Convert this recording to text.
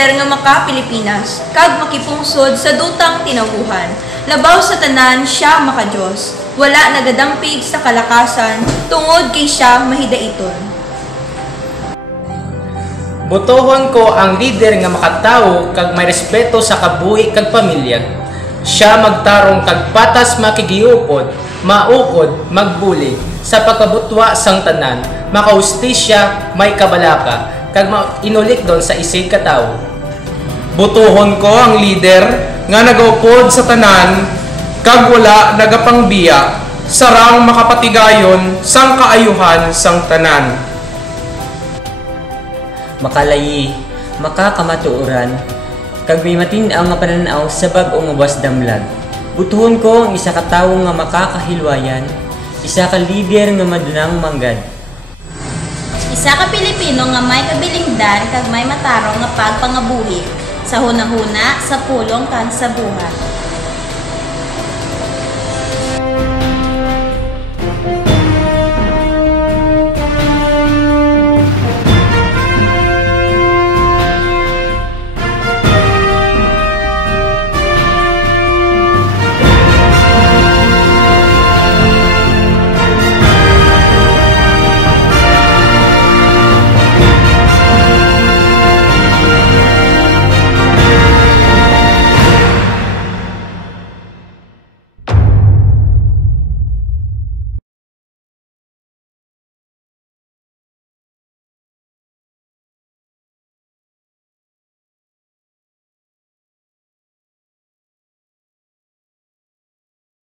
lider nga maka Pilipinas, kag makipungsod sa dutang tinawuhan. Labaw sa tanan siya makadiyos, wala nagadampig sa kalakasan, tungod kay siya mahidaiton. Botohon ko ang lider nga makatawo kag may respeto sa kabuhi kag pamilya. Siya magtarong kag patas makigiyupod, maukod, magbulig, sa pagkabutwa sang tanan, makaustisya, may kabalaka, kag inulik doon sa isig katawo. Botohon ko ang lider nga nagaupod sa tanan, kag wala nagapangbiya, sarang makapatigayon sang kaayuhan sang tanan. Makalayi, makakamatuoran, kag may matinaw nga pananaw sa bag-o nga buwas damlag. Butuhon ko ang isa ka tawo nga makakahilwayan, isa ka lider nga madunang manggad. Isa ka Pilipino nga may kabilingdan kag may matarong nga pagpangabuhi sa hunahuna, sa pulong kag sa buhat.